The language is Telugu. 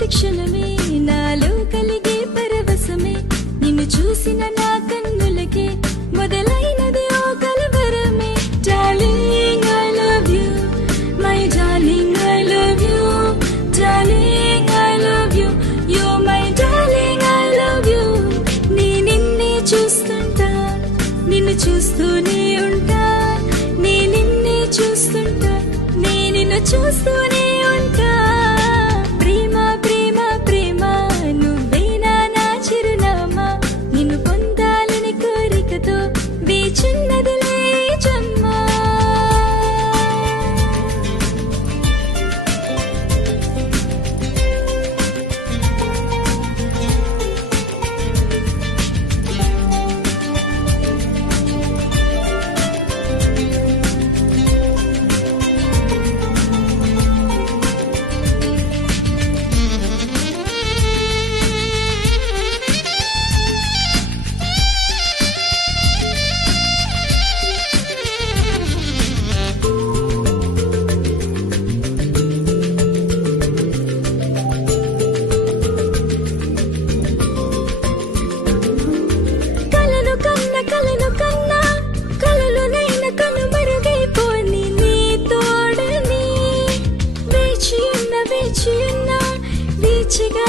ప్రతి క్షణమే నాలో కలిగే పరవశమే నిన్ను చూసిన నా కన్నులకే మొదలైనది ఓ కలవరమే darling I love you my darling I love you darling I love you you my darling I love you నిన్నే చూస్తుంటా నిన్ను చూస్తూనే ఉంటా నిన్నే చూస్తుంటా నిన్ను చూస్తూనే ఉంటా ప్రేమ ప్రేమ ప్రేమ నువ్వేనా నా చిరునామా నిన్ను పొందాలని కోరికతో వేచున్నదిలే జన్మ వేచిగా